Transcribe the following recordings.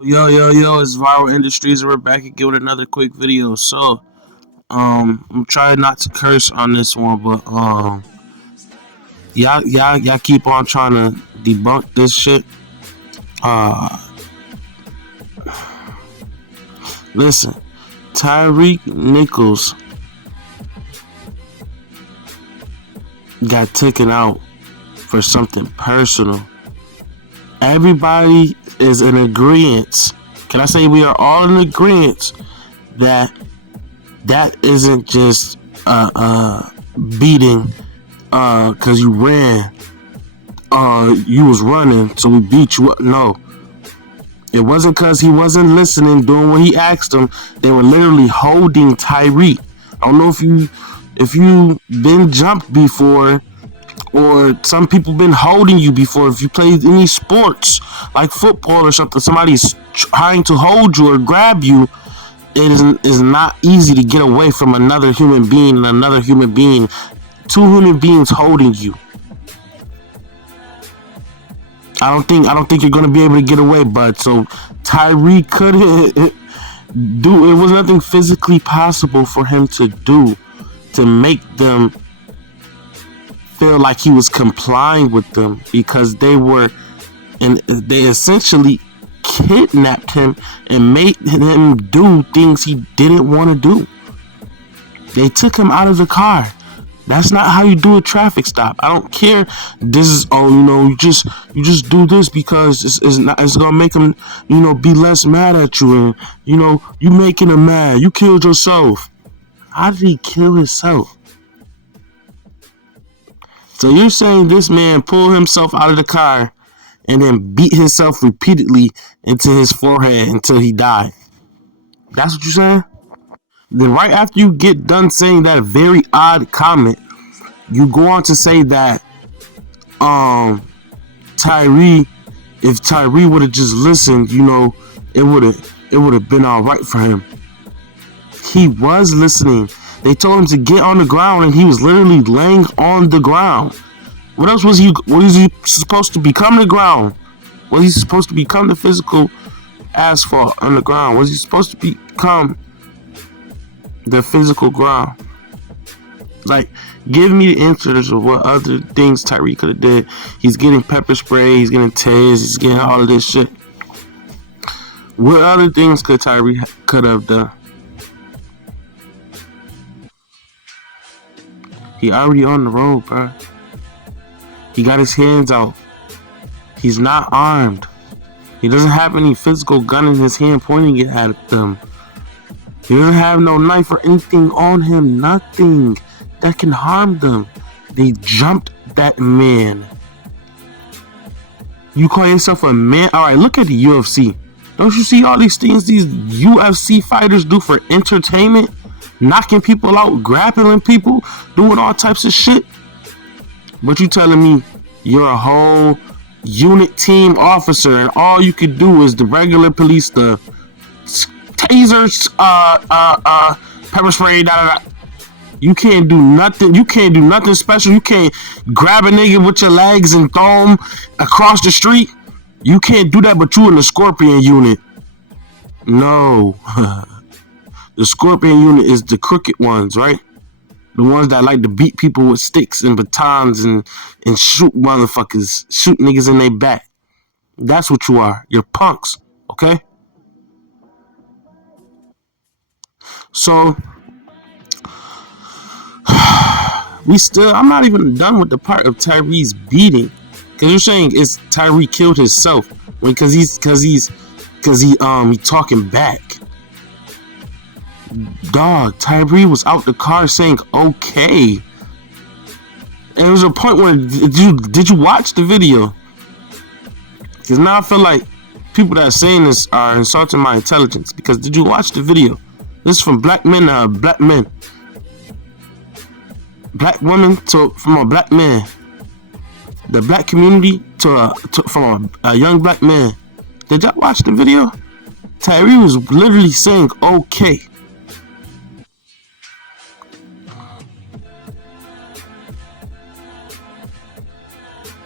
Yo, it's Viral Industries. We're back again with another quick video. I'm trying not to curse on this one, but y'all keep on trying to debunk this shit. Uh, Listen, Tyre Nichols got taken out for something personal. Everybody is in agreement. Can I say we are all in agreement that that isn't just beating because you ran, you was running, so we beat you up. No, it wasn't because he wasn't listening, doing what he asked them. They were literally holding Tyre. I don't know if you been jumped before, or some people been holding you before. If you played any sports like football or something, somebody's trying to hold you or grab you. It is not easy to get away from another human being and another human being. Two human beings holding you. I don't think you're gonna be able to get away, bud. So Tyre couldn't do. It was nothing physically possible for him to do to make them feel like he was complying with them, because they essentially kidnapped him and made him do things he didn't want to do. They took him out of the car. That's not how you do a traffic stop. I don't care. This is you just do this because it's gonna make him be less mad at you, and you making him mad. You killed yourself. How did he kill himself? So you're saying this man pulled himself out of the car and then beat himself repeatedly into his forehead until he died? That's what you're saying? Then right after you get done saying that very odd comment, you go on to say that Tyre, if Tyre would have just listened, it would have been all right for him. He was listening. They told him to get on the ground, and he was literally laying on the ground. What else was he? What is he supposed to become? The ground? Was he supposed to become the physical asphalt on the ground? Was he supposed to become the physical ground? Like, give me the answers of what other things Tyre could have did. He's getting pepper spray. He's getting tased. He's getting all of this shit. What other things could Tyre could have done? He already on the road, bro. He got his hands out. He's not armed. He doesn't have any physical gun in his hand pointing it at them. He doesn't have no knife or anything on him. Nothing that can harm them. They jumped that man. You call yourself a man? Alright, look at the UFC. Don't you see all these things these UFC fighters do for entertainment? Knocking people out, grappling people, doing all types of shit. But you telling me you're a whole unit team officer and all you could do is the regular police, the tasers, pepper spray, You can't do nothing. You can't do nothing special. You can't grab a nigga with your legs and throw him across the street. You can't do that, but you in the Scorpion unit. No. The Scorpion unit is the crooked ones, right? The ones that like to beat people with sticks and batons and shoot motherfuckers, shoot niggas in their back. That's what you are. You're punks, okay? So, I'm not even done with the part of Tyre's beating. Because you're saying it's Tyre killed himself because he talking back. Dog, Tyre was out the car saying okay. And there was a point where did you watch the video? Because now I feel like people that are saying this are insulting my intelligence. Because did you watch the video? This is from black men to black men. Black women from a black man. The black community from a young black man. Did y'all watch the video? Tyre was literally saying okay.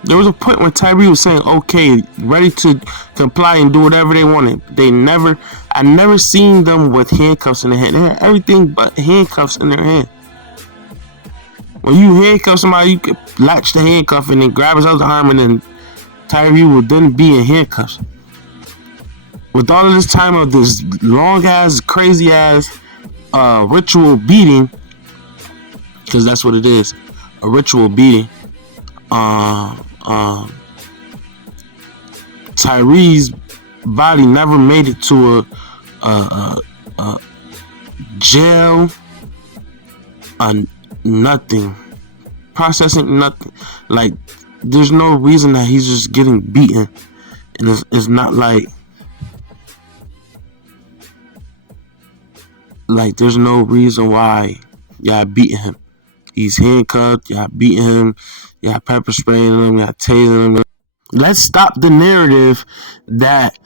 There was a point when Tyre was saying, okay, ready to comply and do whatever they wanted. I never seen them with handcuffs in their hand. They had everything but handcuffs in their hand. When you handcuff somebody, you could latch the handcuff and then grab his other arm, and then Tyre would then be in handcuffs. With all of this time of this long ass, crazy ass ritual beating, because that's what it is, a ritual beating. Tyre's body never made it to a jail, nothing, processing, nothing. Like, there's no reason that he's just getting beaten, and it's not like there's no reason why y'all beating him. He's handcuffed, y'all beating him, y'all pepper spraying him, y'all tasing him. Let's stop the narrative that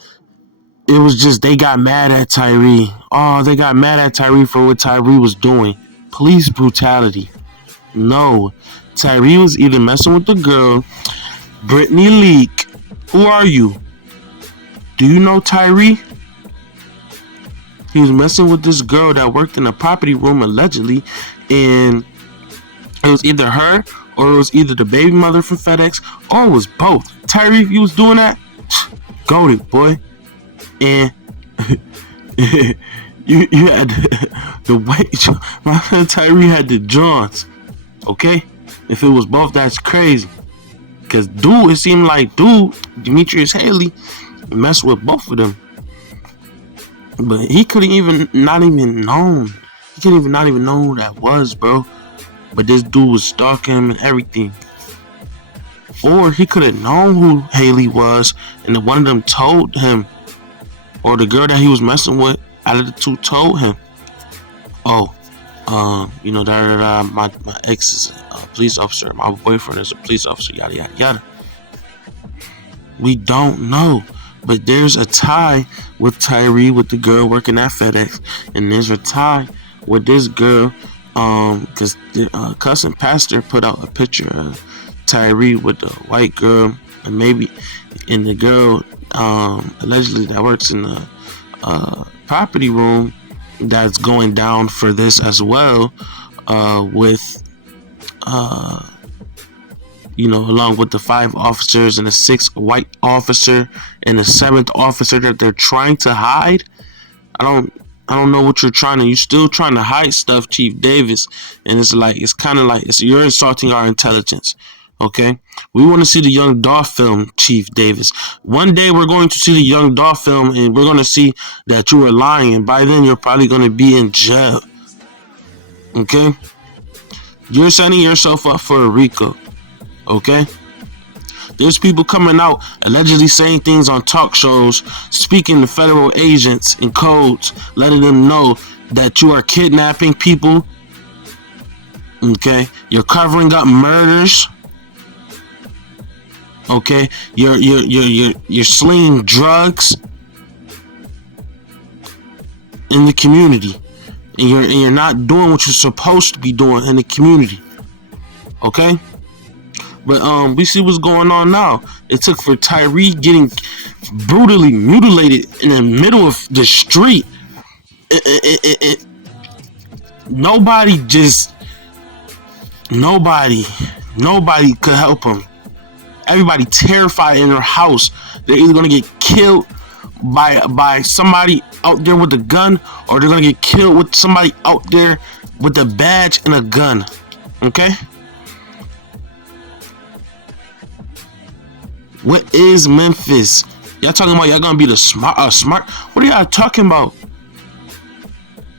it was just they got mad at Tyre. Oh, they got mad at Tyre for what Tyre was doing. Police brutality. No. Tyre was either messing with the girl, Brittany Leak. Who are you? Do you know Tyre? He was messing with this girl that worked in a property room allegedly, and it was either her or it was either the baby mother from FedEx, or it was both. Tyre, if you was doing that, goated, boy. And you had the way my friend Tyre had the Johns. Okay? If it was both, that's crazy. Because it seemed like Demetrius HAILEY, messed with both of them. But he couldn't even not even known. He couldn't even not even know who that was, bro. But this dude was stalking him and everything. Or he could have known who HAILEY was, and then one of them told him. Or the girl that he was messing with, out of the two, told him. Oh, my ex is a police officer. My boyfriend is a police officer. Yada yada yada. We don't know. But there's a tie with Tyre, with the girl working at FedEx, and there's a tie with this girl, because the cousin pastor put out a picture of Tyre with the white girl, and the girl allegedly that works in the property room that's going down for this as well, with along with the 5 officers and the 6 white officer and the 7th officer that they're trying to hide. I don't know what you're still trying to hide stuff, Chief Davis. And it's kind of like you're insulting our intelligence. Okay? We want to see the young Dolph film, Chief Davis. One day we're going to see the young Dolph film, and we're going to see that you were lying, and by then you're probably going to be in jail. Okay? You're setting yourself up for a RICO. Okay? There's people coming out allegedly saying things on talk shows, speaking to federal agents and codes, letting them know that you are kidnapping people. Okay? You're covering up murders. Okay? You're slinging drugs in the community. And you're not doing what you're supposed to be doing in the community. Okay? But we see what's going on now. It took for Tyre getting brutally mutilated in the middle of the street. Nobody could help him. Everybody terrified in their house. They're either gonna get killed by somebody out there with a gun, or they're gonna get killed with somebody out there with a badge and a gun. Okay? What is Memphis? Y'all talking about y'all gonna be the smart? What are y'all talking about?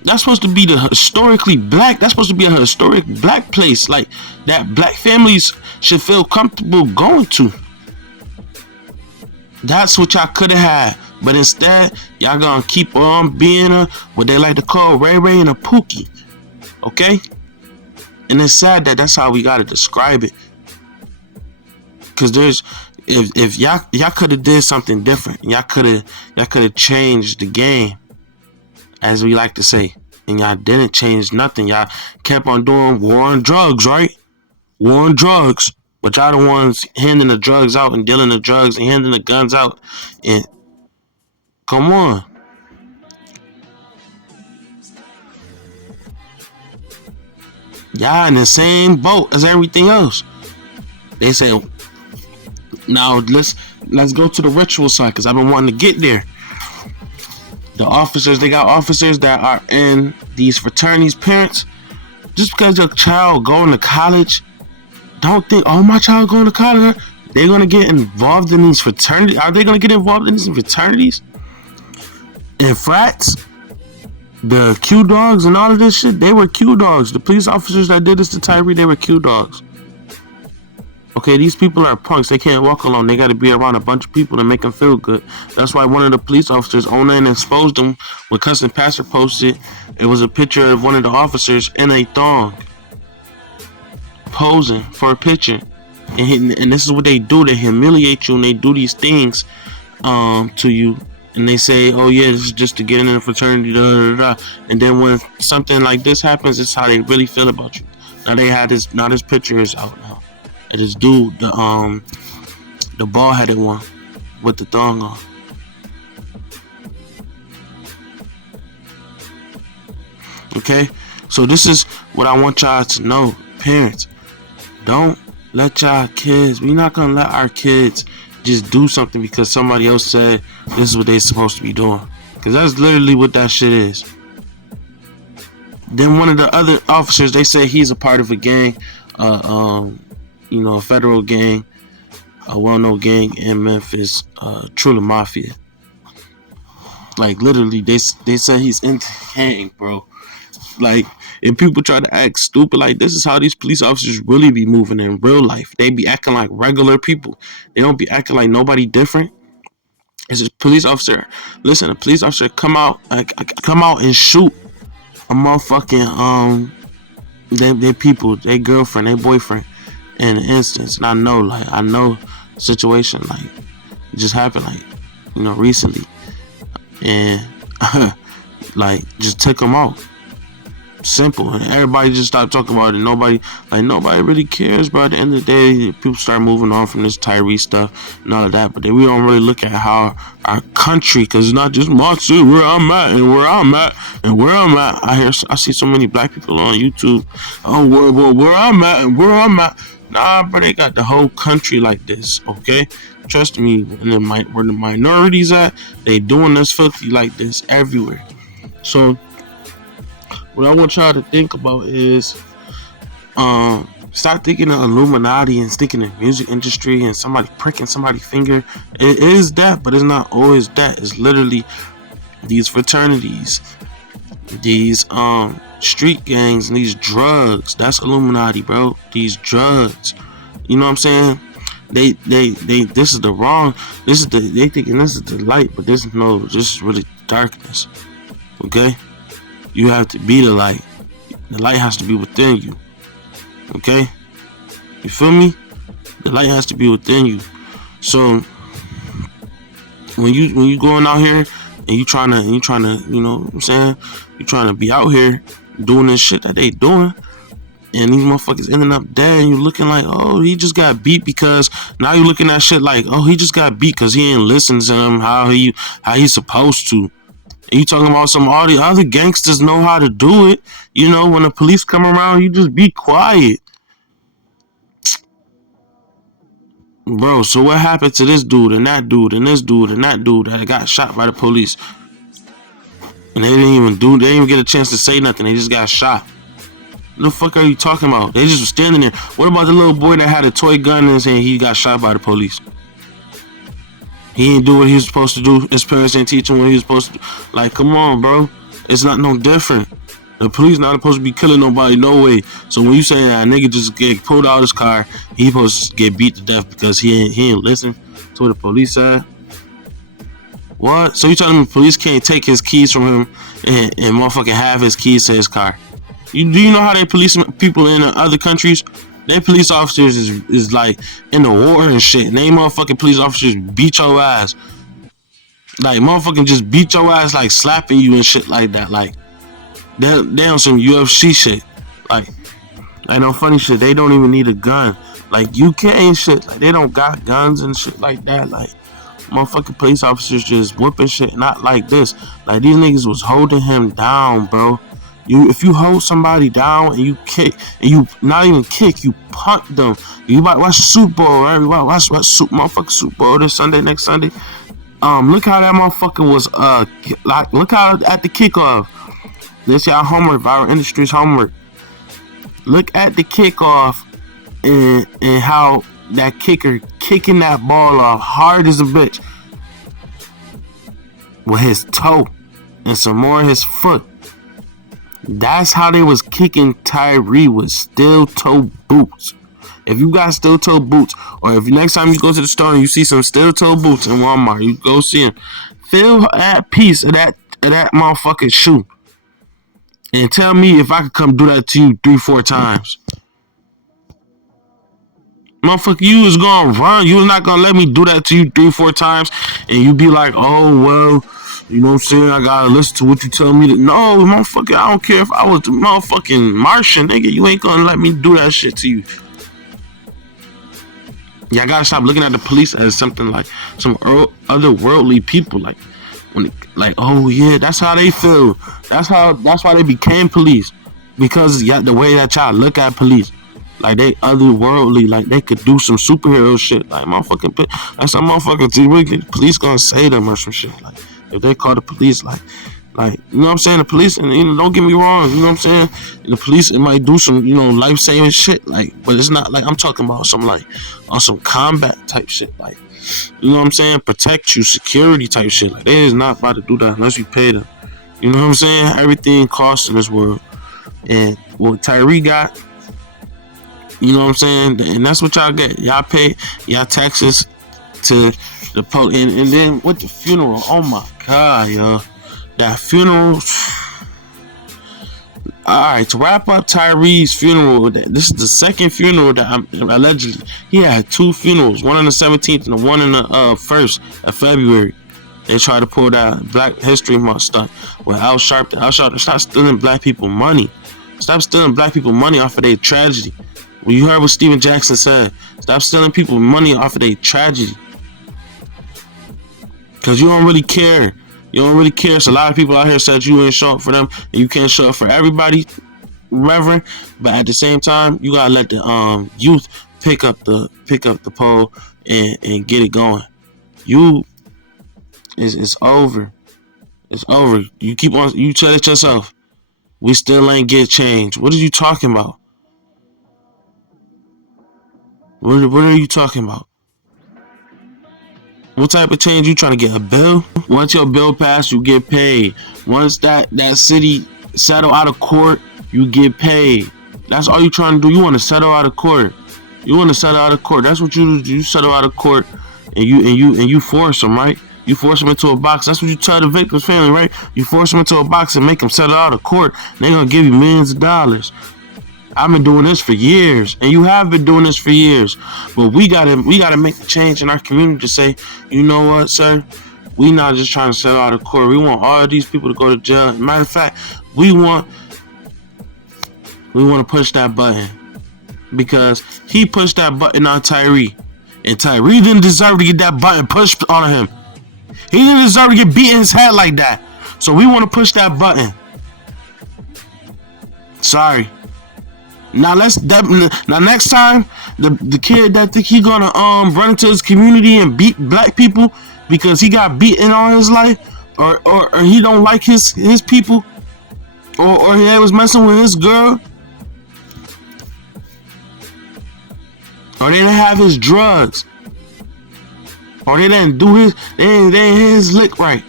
That's supposed to be the historically black. That's supposed to be a historic black place, like that black families should feel comfortable going to. That's what y'all could have had, but instead y'all gonna keep on being what they like to call Ray Ray and a Pookie. Okay? And it's sad that that's how we gotta describe it. Cause if y'all could have did something different, y'all could have changed the game, as we like to say, and y'all didn't change nothing. Y'all kept on doing war on drugs, right? War on drugs. But y'all the ones handing the drugs out and dealing the drugs and handing the guns out. And come on. Y'all in the same boat as everything else. They say, now let's go to the ritual side, because I've been wanting to get there. The officers, they got officers that are in these fraternities, parents. Just because your child going to college, don't think, oh, my child going to college, they're going to get involved in these fraternities. Are they going to get involved in these fraternities? In frats? The Q dogs and all of this shit, they were Q dogs. The police officers that did this to Tyre, they were Q dogs. Okay, these people are punks. They can't walk alone. They got to be around a bunch of people to make them feel good. That's why one of the police officers on and exposed them when Cousin Pastor posted. It was a picture of one of the officers in a thong posing for a picture. And this is what they do. They humiliate you and they do these things to you. And they say, oh yeah, this is just to get in the fraternity, da, da, da. And then when something like this happens, it's how they really feel about you. Now they had this. Now this picture is out now. And this dude, the bald-headed one with the thong on. Okay, so this is what I want y'all to know, parents. Don't let y'all kids. We're not gonna let our kids just do something because somebody else said this is what they're supposed to be doing. Because that's literally what that shit is. Then one of the other officers, they say he's a part of a gang, a federal gang, a well-known gang in Memphis, Trula Mafia. Like literally, they said he's in the gang, bro. Like, and people try to act stupid. Like, this is how these police officers really be moving in real life. They be acting like regular people. They don't be acting like nobody different. It's a police officer. Listen, a police officer come out and shoot a motherfucking their people, their girlfriend, their boyfriend in an instance. And I know situation like it just happened recently. And like just took them out. Simple. And everybody just stopped talking about it. Nobody really cares, bro. At the end of the day, people start moving on from this Tyre stuff and all of that. But then we don't really look at how our country, because it's not just my city, where I'm at and where I'm at and where I'm at. I see so many black people on YouTube. Oh, where I'm at and where I'm at. Nah, but they got the whole country like this, okay? Trust me, where the minorities at, they doing this filthy like this everywhere. So what I want y'all to think about is stop thinking of Illuminati and thinking of music industry and somebody pricking somebody's finger. It is that, but it's not always that. It's literally these fraternities, these street gangs, and these drugs. That's Illuminati, bro. These drugs. You know what I'm saying? They this is the wrong. They thinking this is the light, but this is really darkness. Okay? You have to be the light. The light has to be within you. Okay? You feel me? The light has to be within you. So when you going out here and you trying to, you know what I'm saying? You trying to be out here doing this shit that they doing, and these motherfuckers ending up dead, and you looking like, oh, he just got beat, because now you looking at shit like, oh, he just got beat because he ain't listening to him how he's supposed to. And you talking about all the other gangsters know how to do it. You know, when the police come around, you just be quiet. Bro, so what happened to this dude and that dude and this dude and that dude that got shot by the police? And they didn't even get a chance to say nothing. They just got shot. What the fuck are you talking about? They just was standing there. What about the little boy that had a toy gun and saying he got shot by the police? He didn't do what he was supposed to do. His parents didn't teach him what he was supposed to do. Like, come on, bro. It's not no different. The police not supposed to be killing nobody, no way. So when you say that a nigga just get pulled out of his car, he supposed to get beat to death because he ain't listen to what the police said? What? So you telling me the police can't take his keys from him and motherfucking have his keys to his car? Do you know how they police people in other countries? They police officers is like in the war and shit. And they motherfucking police officers beat your ass. Like motherfucking just beat your ass, like slapping you and shit like that. Like they on some UFC shit. Like no funny shit. They don't even need a gun. Like UK and shit, like they don't got guns and shit like that. Like motherfucking police officers just whipping shit, not like this. Like these niggas was holding him down, bro. If you hold somebody down and you kick, and you not even kick, you punt them. You might watch Super Bowl, right? Watch motherfucking Super Bowl this Sunday, next Sunday. Look how that motherfucker was. Like look how at the kickoff. This y'all homework, Viral Industries homework. Look at the kickoff and how that kicker kicking that ball off hard as a bitch with his toe and some more of his foot. That's how they was kicking Tyree with steel toe boots. If you got steel toe boots, or if next time you go to the store and you see some steel toe boots in Walmart, you go see them. Feel that piece of that motherfucking shoe, and tell me if I could come do that to you 3-4 times. Motherfucker, you was gonna run. You was not gonna let me do that to you 3-4 times, and you be like, oh well. You know what I'm saying? I gotta listen to what you tell me. No, motherfucker, I don't care if I was the motherfucking Martian, nigga. You ain't gonna let me do that shit to you. Yeah, I gotta stop looking at the police as something like some otherworldly people. Like, oh yeah, that's how they feel. That's why they became police, because the way that y'all look at police. Like they otherworldly, like they could do some superhero shit. Like motherfucking, that's some motherfucking the police gonna say them or some shit. Like if they call the police, like you know what I'm saying, the police, and don't get me wrong, you know what I'm saying, the police, it might do some life saving shit, like, but it's not like I'm talking about some like on some combat type shit, like you know what I'm saying, protect you, security type shit. Like they is not about to do that unless you pay them. You know what I'm saying? Everything costs in this world, and what Tyree got. You know what I'm saying? And that's what y'all get. Y'all pay y'all taxes to the police. And then with the funeral, oh my God, yo. That funeral. Alright, to wrap up Tyree's funeral, this is the second funeral that allegedly, he had 2 funerals, one on the 17th and the one on the 1st of February. They tried to pull that Black History Month stunt with Al Sharpton. Al Sharpton, stop stealing black people money. Stop stealing black people money off of their tragedy. Well, you heard what Steven Jackson said. Stop stealing people money off of their tragedy. Because you don't really care. You don't really care. So a lot of people out here said you ain't show up for them, and you can't show up for everybody, Reverend. But at the same time, you gotta let the youth pick up the pole and get it going. It's over. It's over. You keep on. You tell it yourself. We still ain't get change. What are you talking about? What are you talking about? What type of change you trying to get? A bill? Once your bill passed, you get paid. Once that city settle out of court, you get paid. That's all you trying to do. You want to settle out of court. You want to settle out of court. That's what you do. You settle out of court, and you force them, right? You force them into a box. That's what you tell the victim's family, right? You force them into a box and make them settle out of court. They're gonna give you millions of dollars. I've been doing this for years, and you have been doing this for years. But we gotta make a change in our community to say, you know what, sir? We not just trying to settle out of court. We want all of these people to go to jail. Matter of fact, we want to push that button, because he pushed that button on Tyree, and Tyree didn't deserve to get that button pushed on him. He didn't deserve to get beat in his head like that. So we want to push that button. Sorry. Now next time the kid that think he gonna run into his community and beat black people because he got beaten all his life, or he don't like his people, or he was messing with his girl, or they didn't have his drugs, or they didn't do his lick right.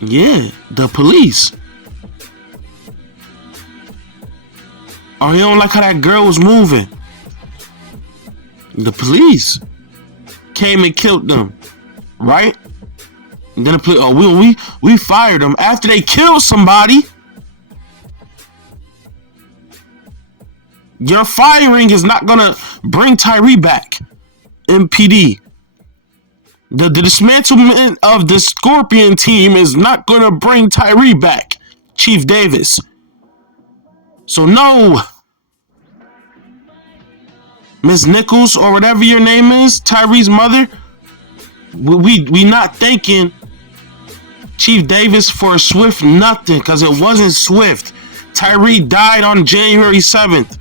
Yeah, the police. Or he don't like how that girl was moving. The police came and killed them, right? And then the police, we fired them after they killed somebody. Your firing is not gonna bring Tyree back. MPD. The dismantlement of the Scorpion team is not gonna bring Tyree back. Chief Davis. So no, Miss Nichols or whatever your name is, Tyre's mother, we not thanking Chief Davis for a swift nothing, because it wasn't swift. Tyre died on January 7th.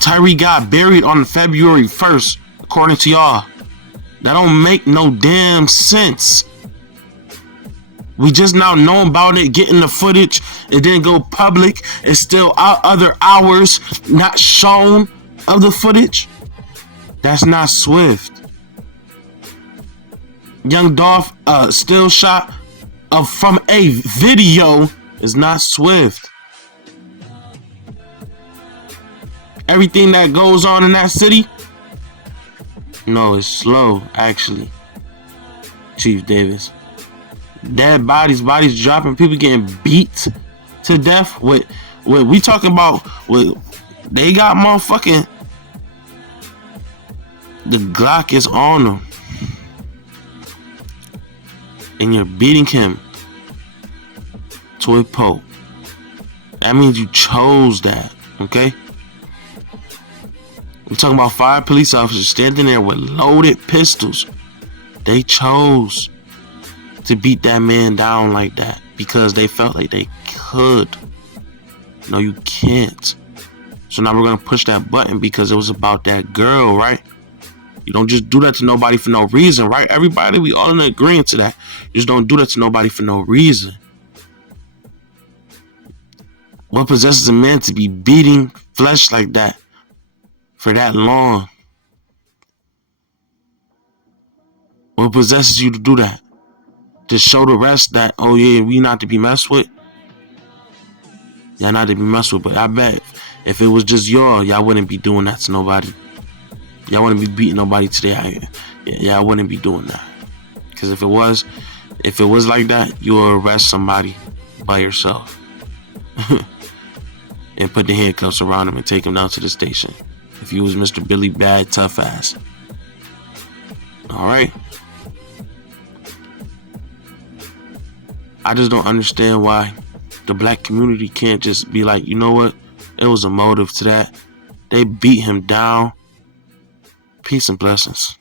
Tyre got buried on February 1st, according to y'all. That don't make no damn sense. We just now know about it, getting the footage. It didn't go public. It's still other hours not shown of the footage. That's not swift. Young Dolph still shot from a video is not swift. Everything that goes on in that city, no, it's slow, actually. Chief Davis. Dead bodies dropping, people getting beat to death. With we talking about, they got motherfucking, the Glock is on them. And you're beating him to a pole. That means you chose that, okay? We're talking about 5 police officers standing there with loaded pistols. They chose to beat that man down like that because they felt like they could. No, you can't. So now we're going to push that button because it was about that girl, right? You don't just do that to nobody for no reason, right? Everybody, we all in agreement to that. You just don't do that to nobody for no reason. What possesses a man to be beating flesh like that for that long? What possesses you to do that? To show the rest that, oh yeah, we not to be messed with? Y'all not to be messed with, but I bet if it was just y'all wouldn't be doing that to nobody. Y'all wouldn't be beating nobody today. Y'all wouldn't be doing that. Because if it was like that, you would arrest somebody by yourself. And put the handcuffs around him and take him down to the station. If you was Mr. Billy Bad Tough Ass. Alright. I just don't understand why the black community can't just be like, you know what? It was a motive to that. They beat him down. Peace and blessings.